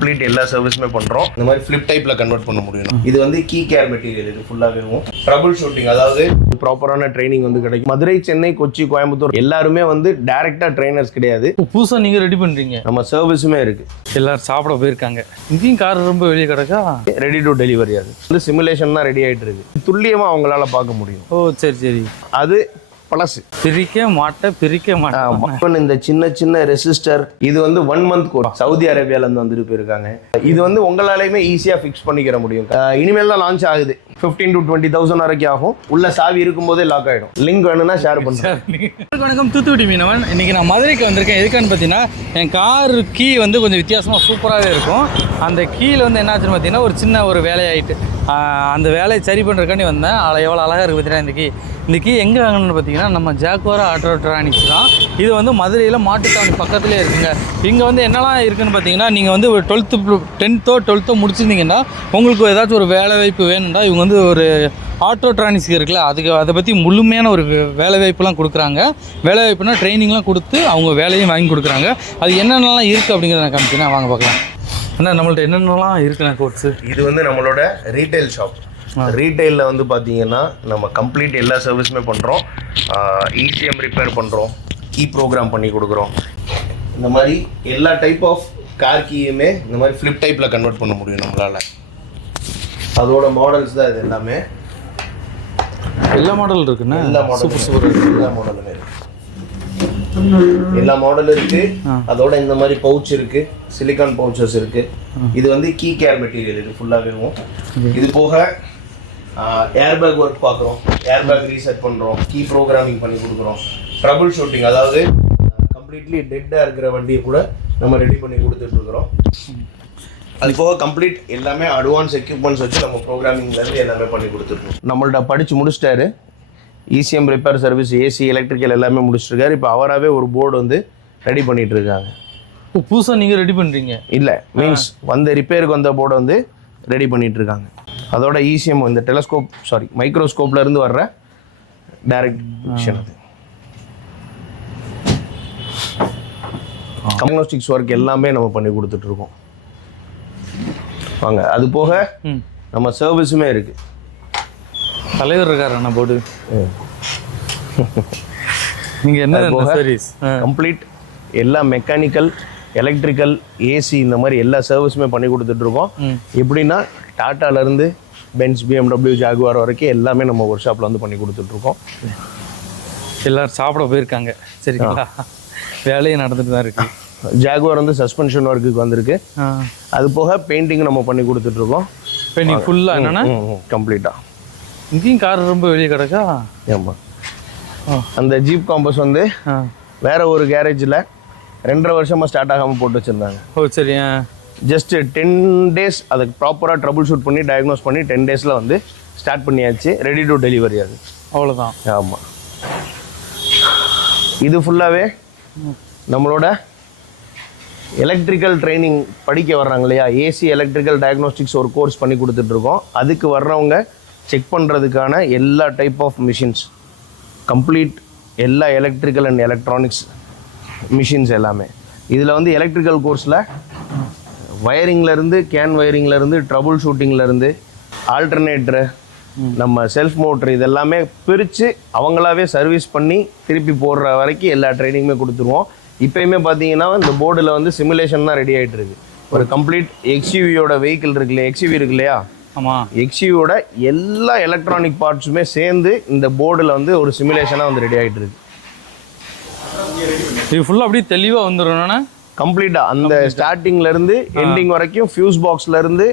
Complete எல்லா சர்வீஸுமே பண்றோம். இந்த மாதிரி ஃபிளிப் டைப்ல கன்வெர்ட் பண்ண முடியும். இது வந்து கீ கேர் மெட்டீரியல் இது ஃபுல்லாவே ட்ரபிள் ஷூட்டிங் அதாவது ப்ராப்பரான ட்ரைனிங் வந்து கிடைக்கும். மதுரை சென்னை கொச்சி கோயம்புத்தூர் எல்லாருமே வந்து டைரக்டா ட்ரைனர்ஸ் கிடையாது. புதுசாக நீங்கள் ரெடி பண்ணுறீங்க நம்ம சர்வீஸுமே இருக்கு. எல்லாரும் சாப்பிட போயிருக்காங்க. இங்கேயும் கார் ரொம்ப வெளியே கிடக்கா? ரெடி டு டெலிவரி அது. வந்து சிமுலேஷன் தான் ரெடி ஆயிட்டு இருக்கு. துல்லியமா அவங்களால பார்க்க முடியும். ஓ சரி சரி. அது பழசு. பிரிக்க மாட்டேன் பிரிக்க மாட்டேன் இந்த சின்ன சின்ன ரெசிஸ்டர் இது வந்து ஒன் மந்த் கோர்ஸ் சவுதி அரேபியால இருந்து வந்துட்டு போயிருக்காங்க இது வந்து உங்களாலையுமே ஈஸியா ஃபிக்ஸ் பண்ணிக்கிற முடியும். இனிமேல் தான் லான்ச் ஆகுது. 15 டு டுவெண்ட்டி தௌசண்ட் வரைக்கும் ஆகும். உள்ள சாவி இருக்கும்போதே லாக் ஆயிடும். லிங்க் வேணும்னா ஷேர் பண்ணுறேன் வணக்கம், தூத்துக்குடி மீனவன். இன்னைக்கு நான் மதுரைக்கு வந்திருக்கேன். எதுக்கான்னு பார்த்தீங்கன்னா என் கார் கீ வந்து கொஞ்சம் வித்தியாசமாக சூப்பராகவே இருக்கும். அந்த கீயில் வந்து என்ன ஆச்சுன்னு பார்த்தீங்கன்னா ஒரு சின்ன ஒரு வேலையாயிட்டு. அந்த வேலையை சரி பண்ணுறக்காண்டி வந்தேன். அதில் எவ்வளோ அழகாக இருக்குது பார்த்தீங்கன்னா இந்த கீ? இன்றைக்கி எங்கே வாங்கணும்னு பார்த்தீங்கன்னா நம்ம ஜாக்குவாரா ஆட்டோட்ரானிக்ஸ் தான். இது வந்து மதுரையில் மாட்டுத்தாவணி பக்கத்துலேயே இருக்குங்க. இங்கே வந்து என்னெல்லாம் இருக்குதுன்னு பார்த்தீங்கன்னா நீங்கள் வந்து ஒரு டுவெல்த்து டென்த்தோ டுவெல்த்தோ முடிச்சிருந்தீங்கன்னா உங்களுக்கு ஏதாச்சும் ஒரு வேலை வாய்ப்பு வேணும்னா இவங்க வந்து ஒரு ஆட்டோட்ரானிக்ஸ் இருக்குல்ல அதுக்கு அதை பற்றி முழுமையான ஒரு வேலைவாய்ப்புலாம் கொடுக்குறாங்க. வேலைவாய்ப்புனா ட்ரைனிங்லாம் கொடுத்து அவங்க வேலையும் வாங்கி கொடுக்குறாங்க. அது என்னென்னலாம் இருக்குது அப்படிங்கிறத நான் காமிக்கிறேன். வாங்க பார்க்கலாம். அண்ணா நம்மள்ட்ட என்னென்னலாம் இருக்குண்ணா கோர்ஸு இது வந்து நம்மளோட ரீட்டைல் ஷாப் ரீட்டைலில் வந்து பார்த்தீங்கன்னா நம்ம கம்ப்ளீட் எல்லா சர்வீஸுமே பண்ணுறோம் இசிஎம் ரிப்பேர் பண்ணுறோம் கீ ப்ரோக்ராம் பண்ணி கொடுக்குறோம். இந்த மாதிரி எல்லா டைப் ஆஃப் கார் கீயுமே இந்த மாதிரி ஃப்ளிப் டைப்பில் கன்வெர்ட் பண்ண முடியும் நம்மளால். அதோட மாடல்ஸ் தான் இது எல்லாமே. எல்லா மாடல் இருக்குண்ணா. எல்லா மாடலும் எல்லா மாடலுமே இருக்கு. எல்லா மாடலும் இருக்கு. அதோட இந்த மாதிரி பவுச் இருக்கு. சிலிக்கான் பவுச்சஸ் இருக்கு. இது வந்து கீ கேர் மெட்டீரியல் இது ஃபுல்லாகவே இது போக ஏர்பேக் ஒர்க் பார்க்குறோம். ஏர்பேக் ரீசெட் பண்ணுறோம் கீ ப்ரோக்ராமிங் பண்ணி கொடுக்குறோம். ட்ரபிள் ஷூட்டிங் அதாவது கம்ப்ளீட்லி டெட்டாக இருக்கிற வண்டியை கூட நம்ம ரெடி பண்ணி கொடுத்துட்டு இருக்கிறோம். அது போக கம்ப்ளீட் எல்லாமே அட்வான்ஸ் எக்யூப்மெண்ட்ஸ் வச்சு நம்ம ப்ரோக்ராமிங்லேருந்து எல்லாமே பண்ணி கொடுத்துருக்கோம் நம்மள்ட்ட படித்து முடிச்சிட்டாரு. ECM repair service AC electrical எல்லாமே முடிச்சிருக்காரு. இப்போ அவராகவே ஒரு போர்டு வந்து ரெடி பண்ணிட்டு இருக்காங்க. இப்போ புதுசாக நீங்கள் ரெடி பண்ணுறீங்க இல்லை மீன்ஸ் வந்த ரிப்பேருக்கு வந்த போர்டை வந்து ரெடி பண்ணிட்டு இருக்காங்க. அதோட இசிஎம் இந்த டெலஸ்கோப் சாரி மைக்ரோஸ்கோப்ல இருந்து வர்ற டைரக்ட் விஷன் அது. கம்னோஸ்டிக்ஸ் ஒர்க் எல்லாமே நம்ம பண்ணி கொடுத்துட்டு இருக்கோம் வாங்க அது போக நம்ம சர்வீஸுமே இருக்கு. தலைவர் இருக்கார் அண்ணா போர்டு நீங்கள் என்ன சர்வீஸ் கம்ப்ளீட் எல்லா மெக்கானிக்கல் எலக்ட்ரிக்கல் ஏசி இந்த மாதிரி எல்லா சர்வீஸுமே பண்ணி கொடுத்துட்டு இருக்கோம். எப்படின்னா டாட்டால இருந்து பென்ஸ் பிஎம்டபிள்யூ ஜாகுவார் வரைக்கும் எல்லாமே நம்ம ஒர்க் ஷாப்ல வந்து பண்ணி கொடுத்துட்டு இருக்கோம் எல்லாரும் சாப்பிட போயிருக்காங்க. சரிங்களா? வேலையும் நடந்துட்டு தான் இருக்கு. ஜாகுவார் வந்து சஸ்பென்ஷன் ஒர்க்குக்கு வந்திருக்கு. அது போக பெயிண்டிங் நம்ம பண்ணி இப்போ நீ ஃபுல்லாக என்னன்னா? கம்ப்ளீட்டா இங்கேயும் கார் ரொம்ப வெளியே கிடக்கா? ஆமா. ஆ. அந்த ஜீப் காம்பஸ் வந்து வேற ஒரு கேரேஜில் ரெண்டரை வருஷமா ஸ்டார்ட் ஆகாம போட்டு வச்சிருந்தாங்க. ஓ சரி ஆ ஜஸ்ட் டென் டேஸ் அதுக்கு ப்ராப்பராக ட்ரபிள் ஷூட் பண்ணி டயக்னோஸ் பண்ணி டென் டேஸில் வந்து ஸ்டார்ட் பண்ணியாச்சு. ரெடி டு டெலிவரி அது. அவ்வளோதான் ஆமாம் இது ஃபுல்லாகவே நம்மளோட எலக்ட்ரிக்கல் ட்ரைனிங் படிக்க வர்றாங்க இல்லையா? ஏசி எலக்ட்ரிக்கல் டயக்னோஸ்டிக்ஸ் ஒரு கோர்ஸ் பண்ணி கொடுத்துட்ருக்கோம். அதுக்கு வர்றவங்க செக் பண்ணுறதுக்கான எல்லா டைப் ஆஃப் மிஷின்ஸ் கம்ப்ளீட் எல்லா எலக்ட்ரிக்கல் அண்ட் எலக்ட்ரானிக்ஸ் மிஷின்ஸ் எல்லாமே. இதில் வந்து எலக்ட்ரிக்கல் கோர்ஸில் வயரிங்லேருந்து கேன் வயரிங்லேருந்து ட்ரபுள் ஷூட்டிங்லேருந்து ஆல்டர்னேட்டரு நம்ம செல்ஃப் மோட்ரு இதெல்லாமே பிரித்து அவங்களாவே சர்வீஸ் பண்ணி திருப்பி போடுற வரைக்கும் எல்லா ட்ரைனிங்குமே கொடுத்துருவோம். இப்போயுமே பார்த்தீங்கன்னா இந்த போர்டில் வந்து சிமுலேஷன் தான் ரெடி ஆகிட்டு இருக்கு. ஒரு கம்ப்ளீட் எக்ஸ்யூவியோட வெஹிக்கிள் இருக்கு இல்லையா எக்ஸ்யூவி இருக்கு இல்லையா ஆமாம் எக்ஸ்யூவோட எல்லா எலக்ட்ரானிக் பார்ட்ஸுமே சேர்ந்து இந்த போர்டில் வந்து ஒரு சிமுலேஷனாக வந்து ரெடி ஆகிட்டு இருக்கு. இது ஃபுல்லாக அப்படியே தெளிவாக வந்துடும்ண்ணா கம்ப்ளீட்டாக அந்த ஸ்டார்டிங்ல இருந்து எண்டிங் வரைக்கும் ஃபியூஸ் பாக்ஸ்ல இருந்து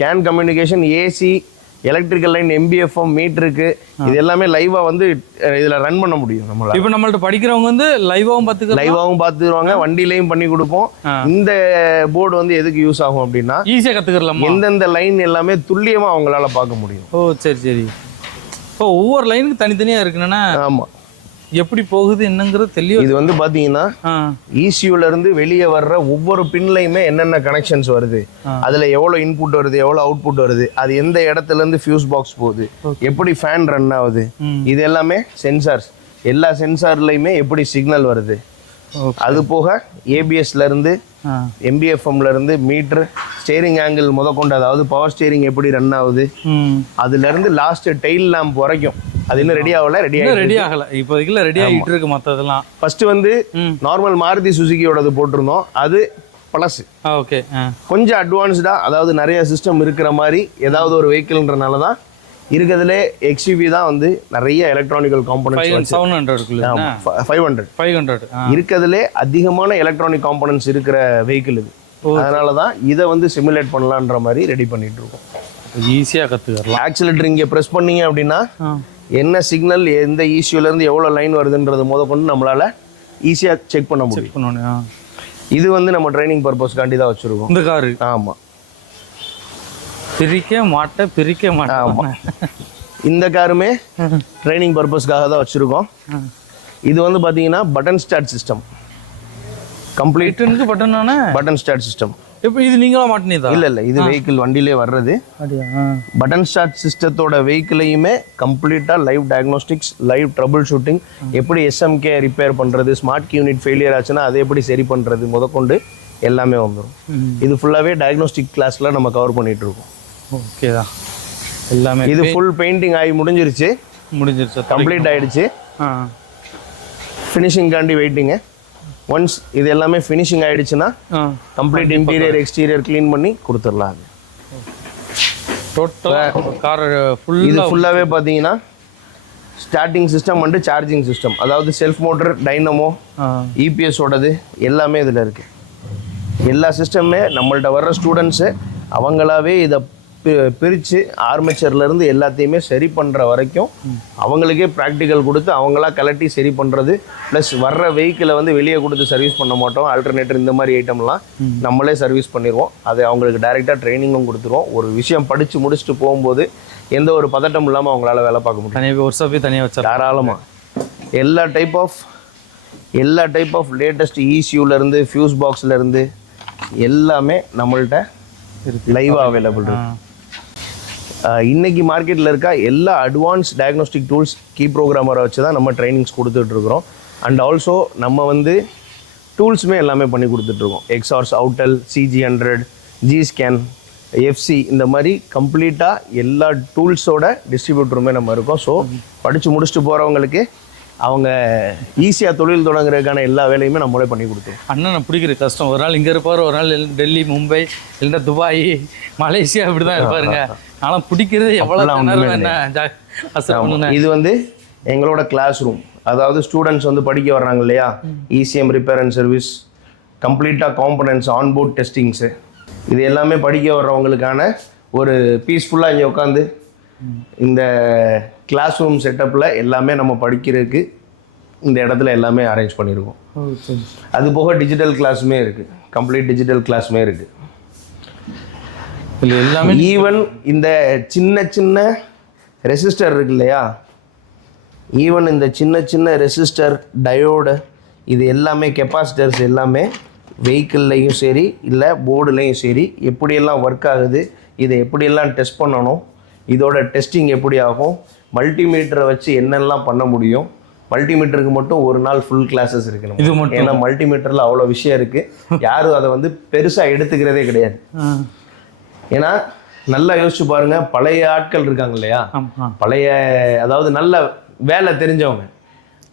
CAN communication AC electrical line MBFM மீட்டருக்கு இது எல்லாமே லைவா வந்து இதுல ரன் பண்ண முடியும் நம்மளால. இப்போ நம்மள்ட்ட படிக்கிறவங்க வந்து லைவாகவும் பார்த்துக்கலாம் லைவாவும் பார்த்துருவாங்க வண்டிலையும் பண்ணி கொடுப்போம். இந்த போர்டு வந்து எதுக்கு யூஸ் ஆகும் அப்படின்னா ஈஸியாக கற்றுக்கிறலாமா எந்தெந்த லைன் எல்லாமே துல்லியமா அவங்களால பார்க்க முடியும். ஓ சரி சரி. இப்போ ஒவ்வொரு லைனுக்கு தனித்தனியாக இருக்குண்ணா ஆமா. எப்படி போகுது என்னங்கிறது தெளிவாக இது வந்து பாத்தீங்கன்னா ஆ. ECU ல இருந்து வெளியே வர்ற ஒவ்வொரு பின்லையுமே என்னென்ன கனெக்ஷன்ஸ் வருது? அதுல எவ்வளவு இன்புட் வருது எவ்வளவு அவுட்புட் வருது அது எந்த இடத்துல இருந்து ஃபியூஸ் பாக்ஸ் போகுது எப்படி ஃபேன் ரன் ஆகுது. இது எல்லாமே சென்சார்ஸ் எல்லா சென்சார்லயுமே எப்படி சிக்னல் வருது. அது போக ஏபிஎஸ்ல இருந்து ஆ. MBFM ல இருந்து மீட்டர் ஸ்டேரிங் ஆங்கிள் முதற்கொண்டு அதாவது பவர் ஸ்டேரிங் எப்படி ரன் ஆகுது அதுல இருந்து லாஸ்ட் டெயில் லேம்ப் வரைக்கும் அது இன்னும் ரெடி ஆகல ரெடி இன்னும் ஆகி ரெடி ஆகலை. இப்போதைக்குள்ள ரெடி ஆகிட்டு இருக்கு மற்றதெல்லாம் ஃபர்ஸ்ட் வந்து நார்மல் மாருதி சுசுகியோடது போட்டிருந்தோம். அது பழசு ஓகே கொஞ்சம் அட்வான்ஸ்டா அதாவது நிறைய சிஸ்டம் இருக்கிற மாதிரி ஏதாவது ஒரு வெஹிக்கிள்ன்றனால தான் இருக்கிறதுலே எக்ஸ்யூவி தான் வந்து நிறைய எலக்ட்ரானிக்கல் காம்பனன்ட்ஸ் செவன் ஹண்ட்ரட்குள்ள ஃபைவ் ஹண்ட்ரட் ஃபைவ் ஹண்ட்ரட் இருக்கிறதுலே அதிகமான எலக்ட்ரானிக் காம்பனன்ட்ஸ் இருக்கிற வெஹிக்கிள் இது. அதனால தான் இதை வந்து சிமுலேட் பண்ணலான்ற மாதிரி ரெடி பண்ணிட்டு இருக்கோம். ஈஸியாக கற்றுக்கலாம் ஆக்சிலேட்டர் இங்கே ப்ரெஸ் பண்ணீங்க அப்படின்னா என்ன சிக்னல் எந்த இருந்து எவ்வளோ லைன் வருதுன்றதை முத கொண்டு நம்மளால ஈஸியாக செக் பண்ண முடியும். பண்ணணும் இது வந்து நம்ம ட்ரைனிங் பர்பஸ்க்காண்டி தான் வச்சுருக்கோம். இந்த காரு? ஆமாம் பிரிக்க மாட்டேன் பிரிக்க மாட்டேன். இந்த காருமே ட்ரைனிங் பர்பஸ்க்காக தான் வச்சுருக்கோம். இது வந்து பார்த்தீங்கன்னா பட்டன் ஸ்டார்ட் சிஸ்டம் கம்ப்ளீட் பட்டனானே பட்டன் ஸ்டார்ட் சிஸ்டம் இப்போ இது நீங்களா மாட்டினதா? இல்லை இல்லை இது வெஹிக்கிள் வண்டியிலே வர்றது. பட்டன் ஸ்டார்ட் சிஸ்டத்தோட வெஹிக்கிளையுமே கம்ப்ளீட்டாக live diagnostics live troubleshooting எப்படி எஸ்எம்கே ரிப்பேர் பண்ணுறது ஸ்மார்ட் யூனிட் ஃபெயிலியர் ஆச்சுன்னா அதை எப்படி சரி பண்ணுறது முதற்கொண்டு எல்லாமே வந்துடும் இது ஃபுல்லாகவே டயக்னோஸ்டிக் கிளாஸில் நம்ம கவர் பண்ணிட்டு இருக்கோம். ஓகே தான். எல்லாமே இது ஃபுல் பெயிண்டிங் ஆகி முடிஞ்சிருச்சு. முடிஞ்சிருச்சு கம்ப்ளீட் ஆயிடுச்சு. ஃபினிஷிங்காண்டி வெயிட்டிங்க ஒன்ஸ் இது எல்லாமே ஃபினிஷிங் ஆயிடுச்சுன்னா கம்ப்ளீட் இன்டீரியர் எக்ஸ்டீரியர் க்ளீன் பண்ணி கொடுத்துடலாம். அது டோட்டலாக கார் இது ஃபுல்லாக ஃபுல்லாகவே பார்த்தீங்கன்னா ஸ்டார்டிங் சிஸ்டம் வந்து சார்ஜிங் சிஸ்டம் அதாவது செல்ஃப் மோட்டர் டைனமோ ஆ. இபிஎஸ் ஓடது எல்லாமே இதில் இருக்குது எல்லா சிஸ்டமே நம்மள்ட்ட வர்ற ஸ்டூடெண்ட்ஸு அவங்களாவே இதை பிரித்து ஆர்மேச்சர்லேருந்து எல்லாத்தையுமே சரி பண்ணுற வரைக்கும் அவங்களுக்கே ப்ராக்டிக்கல் கொடுத்து அவங்களா கலட்டி சரி பண்ணுறது ப்ளஸ் வர்ற வெஹிக்கிளை வந்து வெளியே கொடுத்து சர்வீஸ் பண்ண மாட்டோம். ஆல்டர்னேட்டர் இந்த மாதிரி ஐட்டம்லாம் நம்மளே சர்வீஸ் பண்ணிடுவோம் அது அவங்களுக்கு டைரெக்டாக ட்ரைனிங்கும் கொடுத்துருவோம் ஒரு விஷயம் படித்து முடிச்சுட்டு போகும்போது எந்த ஒரு பதட்டம் இல்லாமல் அவங்களால வேலை பார்க்க முடியும். தனியாக ஒரு சப்பி தனியாக வச்சிடலாம் தாராளமாக எல்லா டைப் ஆஃப் எல்லா டைப் ஆஃப் லேட்டஸ்ட் இருந்து ஃபியூஸ் பாக்ஸ்ல இருந்து எல்லாமே நம்மள்ட்ட லைவாக அவைலபிள் இருக்கு. ஆஹ் இன்னைக்கு மார்க்கெட்டில் இருக்க எல்லா அட்வான்ஸ் டயக்னோஸ்டிக் டூல்ஸ் கீ ப்ரோக்ராமரை வச்சு தான் நம்ம ட்ரைனிங்ஸ் கொடுத்துட்ருக்குறோம் அண்ட் ஆல்சோ நம்ம வந்து டூல்ஸுமே எல்லாமே பண்ணி கொடுத்துட்ருக்கோம் எக்ஸ்ஆர்ஸ் Autel CG hundred G scan FC இந்த மாதிரி கம்ப்ளீட்டாக எல்லா டூல்ஸோட டிஸ்ட்ரிபியூட்டருமே நம்ம இருக்கோம். ஸோ படித்து முடிச்சுட்டு போகிறவங்களுக்கு அவங்க ஈஸியாக தொழில் தொடங்குறதுக்கான எல்லா வேலையுமே நம்மளே பண்ணி கொடுத்துருவோம் அண்ணனை பிடிக்கிற கஷ்டம். ஒரு நாள் இங்கே இருப்பார் ஒரு நாள் டெல்லி மும்பை இல்லைன்னா துபாய் மலேசியா இப்படி தான் இருப்பாருங்க. ஆனால் பிடிக்கிறது எவ்வளோ. இது வந்து எங்களோட கிளாஸ் ரூம் அதாவது ஸ்டூடெண்ட்ஸ் வந்து படிக்க வர்றாங்க இல்லையா? இசிஎம் ரிப்பேர் அண்ட் சர்வீஸ் கம்ப்ளீட்டாக காம்பனன்ட்ஸ் ஆன்போர்ட் டெஸ்டிங்ஸு இது எல்லாமே படிக்க வர்றவங்களுக்கான ஒரு பீஸ்ஃபுல்லாக இங்கே உட்காந்து இந்த கிளாஸ் ரூம் செட்டப்பில் எல்லாமே நம்ம படிக்கிறதுக்கு இந்த இடத்துல எல்லாமே அரேஞ்ச் பண்ணியிருக்கோம். அது போக டிஜிட்டல் கிளாஸுமே இருக்குது கம்ப்ளீட் டிஜிட்டல் கிளாஸுமே இருக்குது எல்லாமே ஈவன் இந்த சின்ன சின்ன ரெசிஸ்டர் இருக்கு இல்லையா? ஈவன் இந்த சின்ன சின்ன ரெசிஸ்டர் டயோடு இது எல்லாமே கெப்பாசிட்டர்ஸ் எல்லாமே வெஹிக்கிள்லையும் சரி இல்லை போர்டுலேயும் சரி எப்படியெல்லாம் ஒர்க் ஆகுது இதை எப்படியெல்லாம் டெஸ்ட் பண்ணணும் இதோட டெஸ்டிங் எப்படி ஆகும் மல்டிமீட்டரை வச்சு என்னெல்லாம் பண்ண முடியும்? மல்டிமீட்டருக்கு மட்டும் ஒரு நாள் ஃபுல் கிளாஸஸ் இருக்கு நமக்கு. இது மட்டும்? ஏன்னா மல்டிமீட்டரில் அவ்வளோ விஷயம் இருக்குது யாரும் அதை வந்து பெருசாக எடுத்துக்கிறதே கிடையாது. ஏன்னா நல்லா யோசிச்சு பாருங்க பழைய ஆட்கள் இருக்காங்க இல்லையா? பழைய அதாவது நல்ல வேலை தெரிஞ்சவங்க.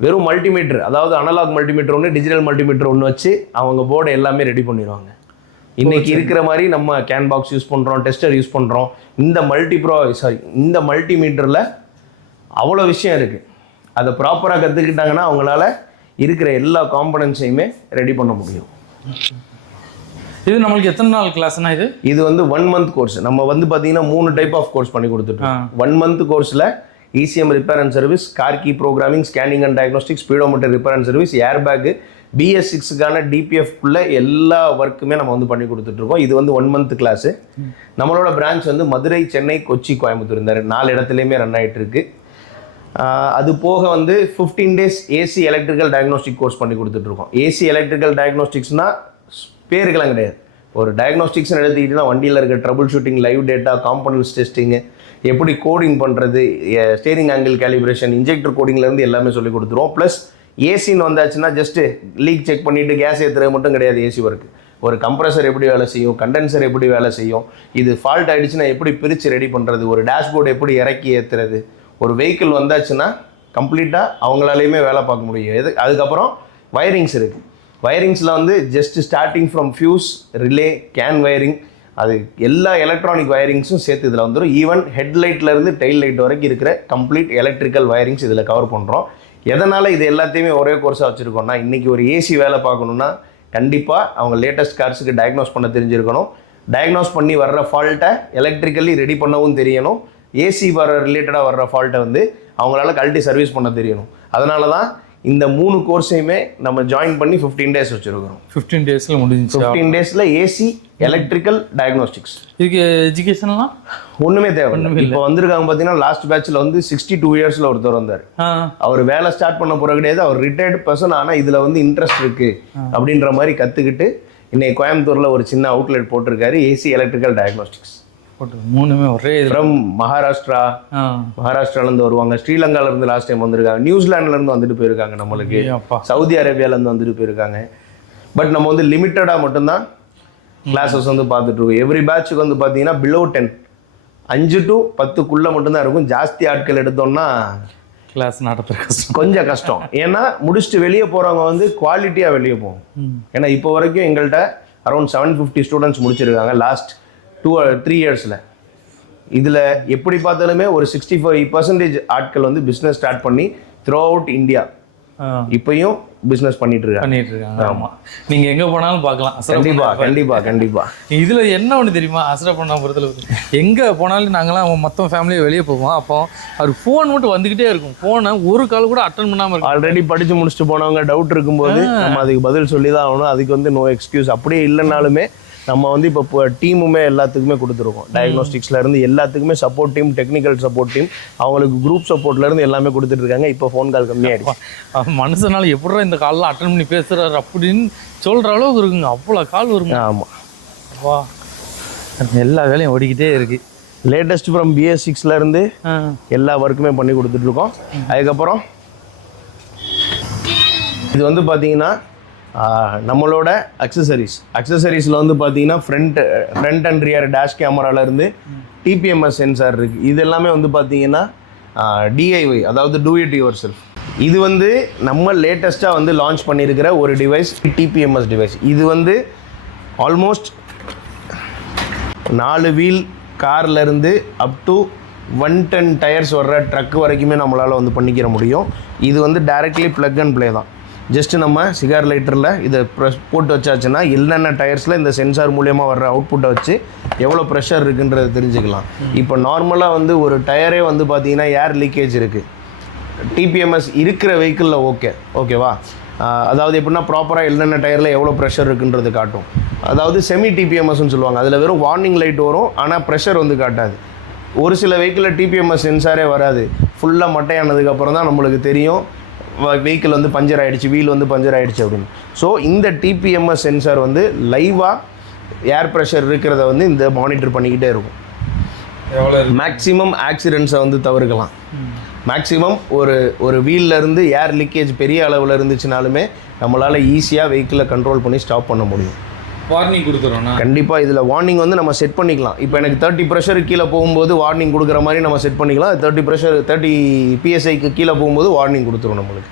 வெறும் மல்டிமீட்டர் அதாவது அனலாக் மல்டிமீட்டர் ஒன்று டிஜிட்டல் மல்டிமீட்டர் ஒன்று வச்சு அவங்க போர்டை எல்லாமே ரெடி பண்ணிடுவாங்க. இன்னைக்கு இருக்கிற மாதிரி நம்ம கேன் பாக்ஸ் யூஸ் பண்ணுறோம் டெஸ்டர் யூஸ் பண்ணுறோம் இந்த மல்டி ப்ரோ சாரி இந்த மல்டிமீட்டரில் அவ்வளோ விஷயம் இருக்குது அதை ப்ராப்பராக கற்றுக்கிட்டாங்கன்னா அவங்களால இருக்கிற எல்லா காம்பனன்ஸையுமே ரெடி பண்ண முடியும். இது நம்மளுக்கு எத்தனை நாள் கிளாஸ்னா இது? இது வந்து ஒன் மந்த் கோர்ஸ் நம்ம வந்து பார்த்தீங்கன்னா மூணு டைப் ஆஃப் கோர்ஸ் பண்ணி கொடுத்துட்டோம் ஒன் மந்த் கோர்ஸில் ECM repair and service car key programming scanning and diagnostic speedometer repair and service airbag BS சிக்ஸுக்கான டிபிஎஃப்குள்ள எல்லா ஒர்க்குமே நம்ம வந்து பண்ணி கொடுத்துட்ருக்கோம் இது வந்து ஒன் மந்த் கிளாஸு நம்மளோட பிரான்ச் வந்து மதுரை சென்னை கொச்சி கோயம்புத்தூர். இந்த நாலு இடத்துலையுமே ரன் ஆயிட்டு இருக்கு. ஆஹ் அது போக வந்து fifteen days AC electrical diagnostic course பண்ணி கொடுத்துட்ருக்கோம். ஏசி எலக்ட்ரிக்கல் டயக்னோஸ்டிக்ஸ்னால் பேருக்கெல்லாம் கிடையாது. ஒரு டயக்னோஸ்டிக்ஸ் எடுத்துக்கிட்டிங்கன்னா வண்டியில் இருக்க trouble shooting live data components டெஸ்டிங்கு எப்படி கோடிங் பண்ணுறது ஸ்டேரிங் ஆங்கிள் கேலிப்ரேஷன் இன்ஜெக்டர் கோடிங்லேருந்து எல்லாமே சொல்லி கொடுத்துருவோம். ப்ளஸ் ஏசின்னு வந்தாச்சுன்னா ஜஸ்ட்டு லீக் செக் பண்ணிவிட்டு கேஸ் ஏற்றுறது மட்டும் கிடையாது ஏசி ஒர்க்கு ஒரு கம்ப்ரஸர் எப்படி வேலை செய்யும் கண்டென்சர் எப்படி வேலை செய்யும் இது ஃபால்ட் ஆகிடுச்சுன்னா எப்படி பிரித்து ரெடி பண்ணுறது ஒரு டேஷ்போர்டு எப்படி இறக்கி ஏற்றுறது ஒரு வெஹிக்கிள் வந்தாச்சுன்னா கம்ப்ளீட்டாக அவங்களாலையுமே வேலை பார்க்க முடியும். எது அதுக்கப்புறம் வயரிங்ஸ் இருக்குது வயரிங்ஸில் வந்து just starting from fuse relay CAN wiring அது எல்லா எலக்ட்ரானிக் வயரிங்ஸும் சேர்த்து இதில் வந்துடும் ஈவன் ஹெட்லைட்லேருந்து டெயில் லைட் வரைக்கும் இருக்கிற கம்ப்ளீட் எலக்ட்ரிக்கல் வயரிங்ஸ் இதில் கவர் பண்ணுறோம் எதனால் இது எல்லாத்தையுமே ஒரே கோர்ஸாக வச்சுருக்கோம்னா இன்றைக்கி ஒரு ஏசி வேலை பார்க்கணுன்னா கண்டிப்பாக அவங்க லேட்டஸ்ட் கார்ஸுக்கு டயக்னோஸ் பண்ண தெரிஞ்சிருக்கணும். டயக்னோஸ் பண்ணி வர்ற ஃபால்ட்டை எலக்ட்ரிக்கலி ரெடி பண்ணவும் தெரியணும். ஏசி வர ரிலேட்டடாக வர்ற ஃபால்ட்டை வந்து அவங்களால கழட்டி சர்வீஸ் பண்ண தெரியணும். அதனால தான் இந்த மூணு கோர்ஸையுமே நம்ம ஜாயின் பண்ணி ஃபிஃப்டீன் டேஸ் வச்சுருக்கிறோம். ஃபிஃப்டீன் டேஸில் முடிஞ்சிச்சு. ஃபிஃப்டீன் டேஸில் ஏசி எலக்ட்ரிக்கல் டயக்னோஸ்டிக்ஸ் இதுக்கு எஜுகேஷன்லாம் ஒன்றுமே தேவை இப்போ வந்திருக்காங்க பார்த்தீங்கன்னா லாஸ்ட் பேட்ச்சில் வந்து சிக்ஸ்டி டூ இயர்ஸில் ஒருத்தர் வந்தார். அவர் வேலை ஸ்டார்ட் பண்ண போகிற கிடையாது. அவர் ரிட்டையர்டு பர்சன் ஆனால் இதில் வந்து இன்ட்ரெஸ்ட் இருக்குது அப்படின்ற மாதிரி கற்றுக்கிட்டு இன்னைக்கு கோயம்புத்தூரில் ஒரு சின்ன அவுட்லெட் போட்டிருக்காரு. ஏசி எலக்ட்ரிக்கல் டயக்னோஸ்டிக்ஸ் போட்டு மூணுமே ஒரே ஃப்ரம் மகாராஷ்டிரா மகாராஷ்டிராலேருந்து வருவாங்க. ஸ்ரீலங்கால இருந்து லாஸ்ட் டைம் வந்திருக்காங்க. நியூசிலாந்துல இருந்து வந்துட்டு போயிருக்காங்க நம்மளுக்கு. சவுதி அரேபியால இருந்து வந்துட்டு போயிருக்காங்க. பட் நம்ம வந்து லிமிட்டடாக மட்டும்தான் கிளாஸஸ் வந்து பார்த்துட்டு இருக்கோம் எவ்ரி பேட்சுக்கு வந்து பார்த்தீங்கன்னா பிலோ டென் அஞ்சு டு பத்துக்குள்ளே மட்டும்தான் இருக்கும். ஜாஸ்தி ஆட்கள் எடுத்தோம்னா கிளாஸ் நடத்துற கஷ்டம். கொஞ்சம் கஷ்டம். ஏன்னா முடிச்சுட்டு வெளியே போகிறவங்க வந்து குவாலிட்டியாக வெளியே போகும். ஏன்னா இப்போ வரைக்கும் எங்கள்கிட்ட அரௌண்ட் செவன் ஃபிஃப்டி ஸ்டூடெண்ட்ஸ் முடிச்சிருக்காங்க. லாஸ்ட் டூ த்ரீ இயர்ஸில் இதில் எப்படி பார்த்தாலுமே ஒரு சிக்ஸ்டி ஃபைவ் பர்சன்டேஜ் ஆட்கள் வந்து பிஸ்னஸ் ஸ்டார்ட் பண்ணி த்ரூ அவுட் இந்தியா இப்பயும் பிஸ்னஸ் பண்ணிட்டு இருக்காங்க. பண்ணிட்டு இருக்காங்க. ஆமா. நீங்க எங்க போனாலும் பார்க்கலாம். கண்டிப்பா கண்டிப்பா கண்டிப்பா. இதுல என்ன ஒண்ணு தெரியுமா? அசரப் பண்ணா பொறுத்தளவு எங்க போனாலும் நாங்களாம் மொத்தம் ஃபேமிலியை வெளியே போவோம். அப்போ அவர் ஃபோன் மட்டும் வந்துகிட்டே இருக்கும். ஃபோனை ஒரு கால் கூட அட்டன் பண்ணாம இருக்கும் ஆல்ரெடி படிச்சு முடிச்சுட்டு போனவங்க டவுட் இருக்கும்போது நம்ம அதுக்கு பதில் சொல்லி தான் ஆகணும். அதுக்கு வந்து நோ எக்ஸ்கியூஸ் அப்படியே இல்லைனாலுமே நம்ம வந்து இப்போ டீமுமே எல்லாத்துக்குமே கொடுத்துருக்கோம். டயக்னோஸ்டிக்ஸ்ல இருந்து எல்லாத்துக்குமே support team technical support team அவங்களுக்கு குரூப் சப்போர்ட்ல இருந்து எல்லாமே கொடுத்துட்டு இருக்காங்க. இப்போ ஃபோன் கால் கம்மியாயிடுச்சு அவன் மனுஷனால எப்படிடா இந்த கால்லாம் அட்டன் பண்ணி பேசுறாரு அப்படின்னு சொல்ற அளவுக்கு இருக்குங்க. அவ்வளோ கால் வருங்க. ஆமா. வா எல்லா வேலையும் ஓடிக்கிட்டே இருக்கு. லேட்டஸ்ட் ஃப்ரம் பிஎஸ் சிக்ஸ்ல இருந்து ஆ. எல்லா ஒர்க்குமே பண்ணி கொடுத்துட்டு இருக்கோம். அதுக்கப்புறம் இது வந்து பார்த்தீங்கன்னா நம்மளோட அக்சசரிஸ் அக்சசரிஸில் வந்து பார்த்தீங்கன்னா front front and rear dash கேமராலேருந்து TPMS sensor இருக்குது இது எல்லாமே வந்து பார்த்தீங்கன்னா டிஐஒய் அதாவது டூ இட் யுவர் செல்ஃப் இது வந்து நம்ம லேட்டஸ்ட்டாக வந்து லான்ச் பண்ணியிருக்கிற ஒரு டிவைஸ் டிபிஎம்எஸ் டிவைஸ் இது வந்து ஆல்மோஸ்ட் நாலு wheel கார்லேருந்து up to one ten tyres வர்ற ட்ரக் வரைக்குமே நம்மளால் வந்து பண்ணிக்கிற முடியும். இது வந்து டைரக்ட்லி ப்ளக் அண்ட் ப்ளே தான். ஜஸ்ட் நம்ம சிகார் லைட்டரில் இதை ப்ரெஸ் போட்டு வச்சாச்சுன்னா என்னென்ன டயர்ஸில் இந்த சென்சார் மூலியமாக வர்ற அவுட்புட்டை வச்சு எவ்வளோ ப்ரெஷர் இருக்குன்றதை தெரிஞ்சுக்கலாம். இப்போ நார்மலாக வந்து ஒரு டயரே வந்து பார்த்தீங்கன்னா ஏர் லீக்கேஜ் இருக்குது டிபிஎம்எஸ் இருக்கிற வெஹிக்கிளில் ஓகே ஓகேவா அதாவது எப்படின்னா ப்ராப்பராக என்னென்ன டயரில் எவ்வளோ ப்ரெஷர் இருக்குன்றது காட்டும். அதாவது செமி டிபிஎம்எஸ்னு சொல்லுவாங்க. அதில் வெறும் வார்னிங் லைட் வரும் ஆனால் ப்ரெஷர் வந்து காட்டாது. ஒரு சில வெஹிக்கிளில் டிபிஎம்எஸ் சென்சாரே வராது. ஃபுல்லாக மட்டையானதுக்கப்புறம் தான் நம்மளுக்கு தெரியும். வெஹிக்கிள் வந்து பஞ்சர் ஆயிடுச்சு வீல் வந்து பஞ்சர் ஆயிடுச்சு அப்படின்னு. ஸோ இந்த டிபிஎம்எஸ் சென்சார் வந்து லைவாக ஏர் ப்ரெஷர் இருக்கிறத வந்து இந்த மானிட்டர் பண்ணிக்கிட்டே இருக்கும். மேக்ஸிமம் ஆக்சிடென்ட்ஸை வந்து தவிர்க்கலாம். மேக்ஸிமம் ஒரு ஒரு இருந்து ஏர் லீக்கேஜ் பெரிய அளவில் இருந்துச்சுனாலுமே நம்மளால் ஈஸியாக வெஹிக்கிளை கண்ட்ரோல் பண்ணி ஸ்டாப் பண்ண முடியும். வார்னிங் கொடுத்துறோண்ணா கண்டிப்பாக இதில் வார்னிங் வந்து நம்ம செட் பண்ணிக்கலாம். இப்போ எனக்கு தேர்ட்டி ப்ரெஷர் கீழே போகும்போது வார்னிங் கொடுக்குற மாதிரி நம்ம செட் பண்ணிக்கலாம். தேர்ட்டி ப்ரெஷர் தேர்ட்டி பிஎஸ்ஐக்கு கீழே போகும்போது வார்னிங் கொடுத்துரும் நம்மளுக்கு.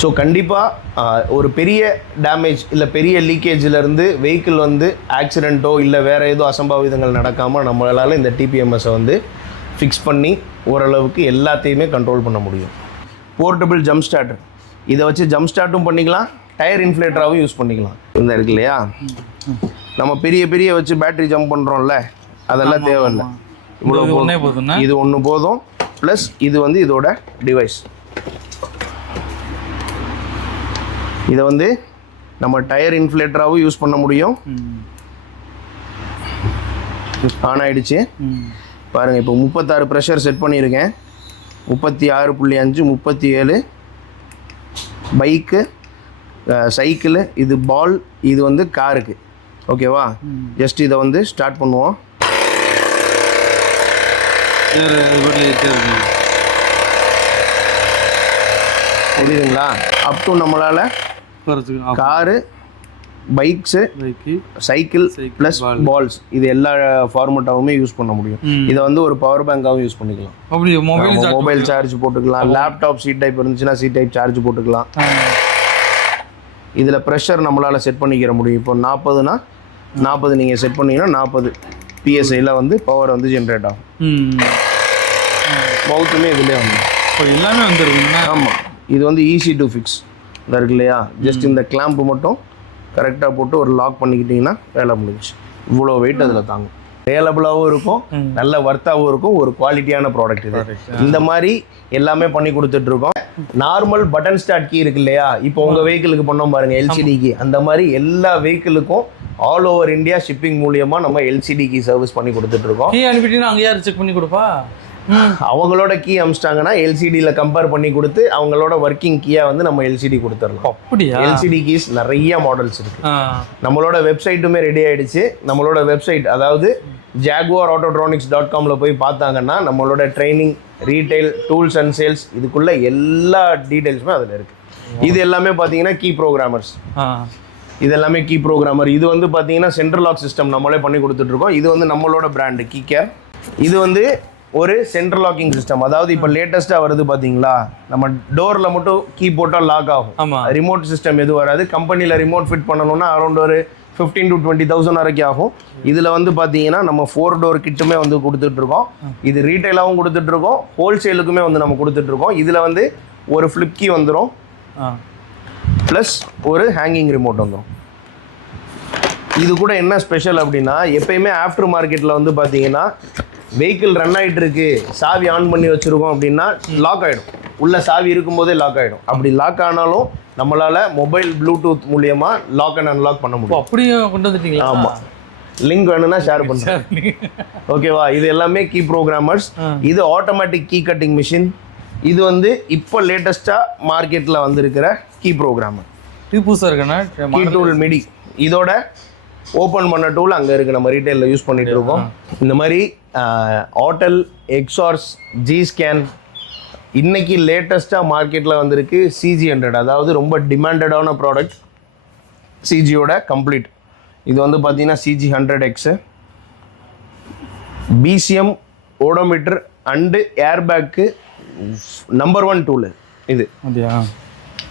ஸோ கண்டிப்பாக ஒரு பெரிய டேமேஜ் இல்லை பெரிய லீக்கேஜிலேருந்து வெஹிக்கிள் வந்து ஆக்சிடெண்ட்டோ இல்லை வேறு ஏதோ அசம்பாவிதங்கள் நடக்காமல் நம்மளால் இந்த டிபிஎம்எஸை வந்து ஃபிக்ஸ் பண்ணி ஓரளவுக்கு எல்லாத்தையுமே கண்ட்ரோல் பண்ண முடியும். போர்ட்டபிள் ஜம்ப் ஸ்டார்டர் இதை வச்சு ஜம்ப் ஸ்டார்ட்டும் பண்ணிக்கலாம். டயர் இன்ஃப்ளேட்டராகவும் யூஸ் பண்ணிக்கலாம். இந்த இருக்கு இல்லையா? நம்ம பெரிய பெரிய வச்சு பேட்டரி ஜம்ப் பண்ணுறோம்ல அதெல்லாம் தேவையில்லை. இவ்வளோ இது போதும். இது ஒன்று போதும். ப்ளஸ் இது வந்து இதோட டிவைஸ் இதை வந்து நம்ம டயர் இன்ஃப்ளேட்டராகவும் யூஸ் பண்ண முடியும். ஆன் ஆயிடுச்சு. பாருங்கள் இப்போ முப்பத்தாறு ப்ரெஷர் செட் பண்ணியிருக்கேன். முப்பத்தி ஆறு புள்ளி அஞ்சு முப்பத்தி ஏழு. பைக்கு சைக்கிளு இது பால் இது வந்து காருக்கு. ஓகேவா? ஜஸ்ட் இதை வந்து ஸ்டார்ட் பண்ணுவோம். புரியுதுங்களா? அப் டு நம்மளால் car bikes cycle plus balls இது எல்லா ஃபார்மட்டாவுமே யூஸ் பண்ண முடியும். இதை வந்து ஒரு பவர் பேங்காகவும் யூஸ் பண்ணிக்கலாம். மொபைல் மொபைல் சார்ஜ் போட்டுக்கலாம். லேப்டாப் சி டைப் இருந்துச்சுன்னா சி டைப் சார்ஜ் போட்டுக்கலாம். இதில் ப்ரெஷர் நம்மளால் செட் பண்ணிக்கிற முடியும். இப்போ நாற்பதுனா நாற்பது நீங்கள் செட் பண்ணீங்கன்னா நாற்பது. பிஎஸ்ஐயில் வந்து பவர் வந்து ஜென்ரேட் ஆகும். மவுத்துமே இதுலேயே வந்து இப்போ எல்லாமே வந்துருக்குங்கண்ணா ஆமாம் இது வந்து ஈஸி டு ஃபிக்ஸ் இருக்கு இல்லையா? ஜஸ்ட் இந்த கிளாம்ப் மட்டும் கரெக்டாக போட்டு ஒரு லாக் பண்ணிக்கிட்டிங்கன்னா வேலை முடிஞ்சுச்சு. இவ்வளோ வெயிட் அதில் தாங்கும். ரியலபிளாகவும் இருக்கும் நல்ல ஒர்த்தாகவும் இருக்கும் ஒரு குவாலிட்டியான ப்ராடக்ட் இது. இந்த மாதிரி எல்லாமே பண்ணி கொடுத்துட்டு இருக்கோம். நார்மல் பட்டன் ஸ்டார்ட் கீ இருக்கு இல்லையா? இப்போ உங்கள் வெஹிக்கிளுக்கு பண்ணோம் பாருங்க எல்சிடி கீ அந்த மாதிரி எல்லா வெஹிக்கிளுக்கும் ஆல் ஓவர் இந்தியா ஷிப்பிங் மூலியமாக நம்ம எல்சிடி கீ சர்வீஸ் பண்ணி கொடுத்துட்டு இருக்கோம். கீ அனுப்பிட்டீங்கன்னா அங்கே யார் செக் பண்ணி கொடுப்பா? அவங்களோட கீ அமிச்சிட்டாங்கன்னா எல்சிடியில் கம்பேர் பண்ணி கொடுத்து அவங்களோட ஒர்க்கிங் கீயை வந்து நம்ம எல்சிடி கொடுத்துடலாம். அப்படியா? எல்சிடி கீஸ் நிறைய மாடல்ஸ் இருக்கு. நம்மளோட வெப்சைட்டுமே ரெடி ஆயிடுச்சு. நம்மளோட வெப்சைட் அதாவது ஜாகுவார் ஆட்டோட்ரானிக்ஸ் டாட் காமில் போய் பார்த்தாங்கன்னா நம்மளோட training retail tools and sales இதுக்குள்ள எல்லா டீட்டெயில்ஸுமே அதில் இருக்கு. இது எல்லாமே பார்த்தீங்கன்னா கீ ப்ரோக்ராமர்ஸ் இது எல்லாமே கீ ப்ரோக்ராமர் இது வந்து பார்த்தீங்கன்னா சென்ட்ரல் லாக் சிஸ்டம் நம்மளே பண்ணி கொடுத்துட்ருக்கோம் இது வந்து நம்மளோட பிராண்டு கீ கேர் இது வந்து ஒரு சென்ட்ரல் லாக்கிங் சிஸ்டம் அதாவது இப்போ லேட்டஸ்ட்டாக வருது பார்த்தீங்களா நம்ம டோரில் மட்டும் கீ போட்டால் லாக் ஆகும். ரிமோட் சிஸ்டம் எதுவும் வராது. கம்பெனியில் ரிமோட் ஃபிட் பண்ணணும்னா அரௌண்ட் ஒரு ஃபிஃப்டீன் டு டுவெண்ட்டி தௌசண்ட் வரைக்கும் ஆகும். இதில் வந்து பார்த்தீங்கன்னா நம்ம ஃபோர் டோர் கிட்டுமே வந்து கொடுத்துட்ருக்கோம் இது ரீட்டைலாகவும் கொடுத்துட்ருக்கோம் ஹோல்சேலுக்குமே வந்து நம்ம கொடுத்துட்ருக்கோம் இதில் வந்து ஒரு ஃப்ளிப் கீ வந்துடும் ப்ளஸ் ஒரு ஹேங்கிங் ரிமோட் வந்துடும் இது கூட என்ன ஸ்பெஷல் அப்படின்னா எப்பயுமே ஆஃப்டர் மார்க்கெட்டில் வந்து பார்த்தீங்கன்னா வெஹிக்கிள் ரன் ஆகிட்டு இருக்கு சாவி ஆன் பண்ணி வச்சுருக்கோம் அப்படின்னா லாக் ஆகிடும் உள்ள சாவி இருக்கும்போதே லாக் ஆகிடும் அப்படி லாக் ஆனாலும் நம்மளால் மொபைல் ப்ளூடூத் மூலியமாக லாக் அண்ட் அன்லாக் பண்ண முடியும். அப்படியே கொண்டு வந்துட்டீங்களா? ஆமாம் லிங்க் வேணும்னா ஷேர் பண்ணுறேன் ஓகேவா இது எல்லாமே கீ ப்ரோக்ராமர்ஸ். இது ஆட்டோமேட்டிக் கீ கட்டிங் மிஷின் இது வந்து இப்போ லேட்டஸ்ட்டாக மார்க்கெட்டில் வந்திருக்கிற கீ ப்ரோக்ராமர் இது புதுசாக இருக்குண்ணா. கீ டூல் மிடி இதோட ஓப்பன் பண்ண டூல் அங்கே இருக்குது நம்ம ரீட்டைலில் யூஸ் பண்ணிட்டு இருக்கோம். இந்த மாதிரி ஆட்டல் எக்ஸார்ஸ் ஜி ஸ்கேன் இன்னைக்கு லேட்டஸ்ட்டாக மார்க்கெட்டில் வந்திருக்கு. சிஜி ஹண்ட்ரட் அதாவது ரொம்ப டிமாண்டடான ப்ராடக்ட் சிஜியோட கம்ப்ளீட் இது வந்து பார்த்தீங்கன்னா CG hundred X PCM odometer and airbag number one tool இது. அப்படியா?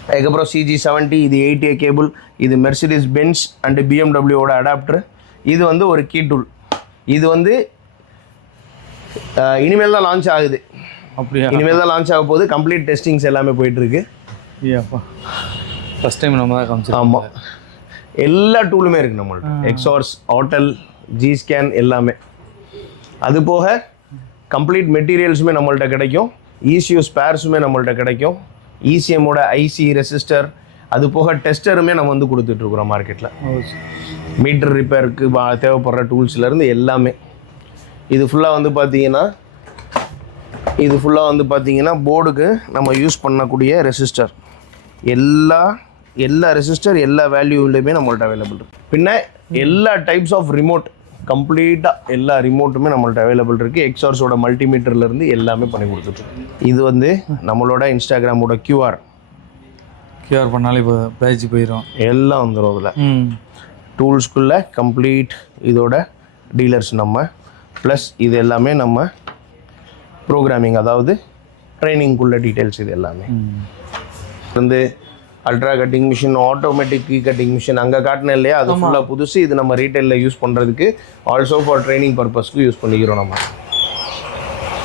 அதுக்கப்புறம் சிஜி செவன்ட்டி இது எயிட் ஏ கேபிள் இது மெர்சிடிஸ் பென்ஸ் அண்டு பிஎம்டபிள்யூவோட அடாப்டர் இது வந்து ஒரு கீ டூல் இது வந்து இனிமேல் தான் லான்ச் ஆகுது. அப்படியா? இனிமேல் தான் லான்ச் ஆக போகுது. கம்ப்ளீட் டெஸ்டிங்ஸ் எல்லாமே போயிட்டு இருக்கு ஐயாப்பா ஃபஸ்ட் டைம் நம்ம தான் காமிச்சிருக்கோம் ஆமாம் எல்லா டூலுமே இருக்குது நம்மள்ட்ட. எக்ஸார்ஸ் ஹோட்டல் ஜி ஸ்கேன் எல்லாமே. அது போக கம்ப்ளீட் மெட்டீரியல்ஸுமே நம்மள்ட்ட கிடைக்கும். E இசியூ ஸ்பேர்ஸுமே நம்மள்ட்ட கிடைக்கும். E இசிஎம்மோட ஐசி ரெசிஸ்டர் அது போக டெஸ்டருமே நம்ம வந்து கொடுத்துட்ருக்குறோம் மார்க்கெட்டில் மீட்டர் ரிப்பேருக்கு தேவைப்படுற டூல்ஸ்லேருந்து எல்லாமே. இது ஃபுல்லாக வந்து பார்த்தீங்கன்னா இது ஃபுல்லாக வந்து பார்த்தீங்கன்னா போர்டுக்கு நம்ம யூஸ் பண்ணக்கூடிய ரெசிஸ்டர். எல்லா எல்லா ரெசிஸ்டர் எல்லா வேல்யூலையுமே நம்மள்ட்ட அவைலபிள் இருக்கு. பின்ன எல்லா டைப்ஸ் ஆஃப் ரிமோட் கம்ப்ளீட்டாக எல்லா ரிமோட்டுமே நம்மள்ட்ட அவைலபிள் இருக்குது எக்ஸார்ஸோட மல்டிமீட்டர்லேருந்து எல்லாமே பண்ணி கொடுத்துட்ருக்கோம் இது வந்து நம்மளோட இன்ஸ்டாகிராமோட கியூஆர் கியூஆர் பண்ணாலே இப்போ பேஜ் போயிடும் எல்லாம் வந்துடும் அதில். டூல்ஸ்குள்ளே கம்ப்ளீட் இதோட டீலர்ஸ் நம்ம ப்ளஸ் இது எல்லாமே நம்ம ப்ரோக்ராமிங் அதாவது ட்ரைனிங்குள்ள டீட்டெயில்ஸ் இது எல்லாமே. வந்து ultra cutting machine automatic key cutting machine அங்கே காட்டினேன் இல்லையா? அது ஃபுல்லாக புதுசு. இது நம்ம ரீட்டைலில் யூஸ் பண்ணுறதுக்கு ஆல்சோ ஃபார் ட்ரைனிங் பர்பஸ்க்கு யூஸ் பண்ணிக்கிறோம் நம்ம.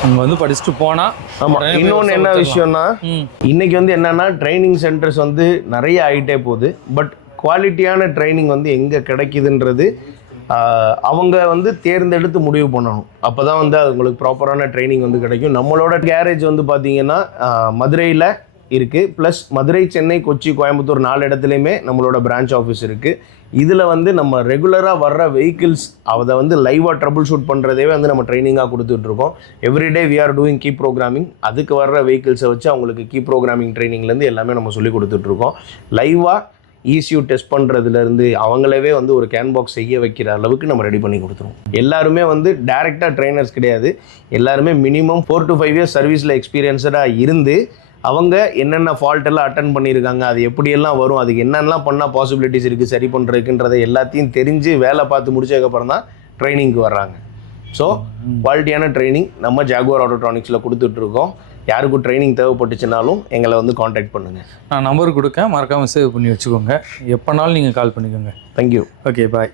அங்கே வந்து படிச்சுட்டு போனால் ஆமாம் இன்னொன்று என்ன விஷயம்னா இன்னைக்கு வந்து என்னன்னா ட்ரைனிங் சென்டர்ஸ் வந்து நிறைய ஆகிட்டே போகுது. பட் குவாலிட்டியான ட்ரைனிங் வந்து எங்கே கிடைக்குதுன்றது அவங்க வந்து தேர்ந்தெடுத்து முடிவு பண்ணணும். அப்போ தான் வந்து அது உங்களுக்கு ப்ராப்பரான ட்ரைனிங் வந்து கிடைக்கும். நம்மளோட கேரேஜ் வந்து பார்த்தீங்கன்னா மதுரையில் இருக்குது ப்ளஸ் மதுரை சென்னை கொச்சி கோயம்புத்தூர் நாலு இடத்துலையுமே நம்மளோட பிரான்ச் ஆஃபீஸ் இருக்குது இதில் வந்து நம்ம ரெகுலராக வர்ற வெஹிக்கிள்ஸ் அதை வந்து லைவாக ட்ரபுள் ஷூட் பண்ணுறதே வந்து நம்ம ட்ரைனிங்காக கொடுத்துட்ருக்கோம் everyday we are doing key programming அதுக்கு வர்ற வெஹிக்கிள்ஸை வச்சு அவங்களுக்கு கீ ப்ரோக்ராமிங் ட்ரைனிங்லேருந்து எல்லாமே நம்ம சொல்லி கொடுத்துட்ருக்கோம் லைவாக ஈஸியூ டெஸ்ட் பண்ணுறதுலேருந்து அவங்களவே வந்து ஒரு கேன் பாக்ஸ் செய்ய வைக்கிற அளவுக்கு நம்ம ரெடி பண்ணி கொடுத்துருவோம். எல்லாருமே வந்து டேரெக்டாக ட்ரைனர்ஸ் கிடையாது. எல்லாருமே minimum four to five years சர்வீஸில் எக்ஸ்பீரியன்ஸடாக இருந்து அவங்க என்னென்ன ஃபால்ட் எல்லாம் அட்டன் பண்ணியிருக்காங்க அது எப்படியெல்லாம் வரும் அதுக்கு என்னென்னலாம் பண்ணால் பாசிபிலிட்டிஸ் இருக்குது சரி பண்ணுறதுக்குன்றதை எல்லாத்தையும் தெரிஞ்சு வேலை பார்த்து முடிச்சதுக்கப்புறம் தான் ட்ரைனிங்க்கு வர்றாங்க. ஸோ குவாலிட்டியான ட்ரைனிங் நம்ம ஜாகுவார் ஆட்டோட்ரானிக்ஸில் கொடுத்துட்ருக்கோம். யாருக்கும் ட்ரைனிங் தேவைப்பட்டுச்சுனாலும் எங்களை வந்து காண்டாக்ட் பண்ணுங்கள் நான் நம்பர் கொடுக்கேன் மறக்காமல் சேவ் பண்ணி வச்சுக்கோங்க. எப்போனாலும் நீங்கள் கால் பண்ணிக்கோங்க. Thank you okay bye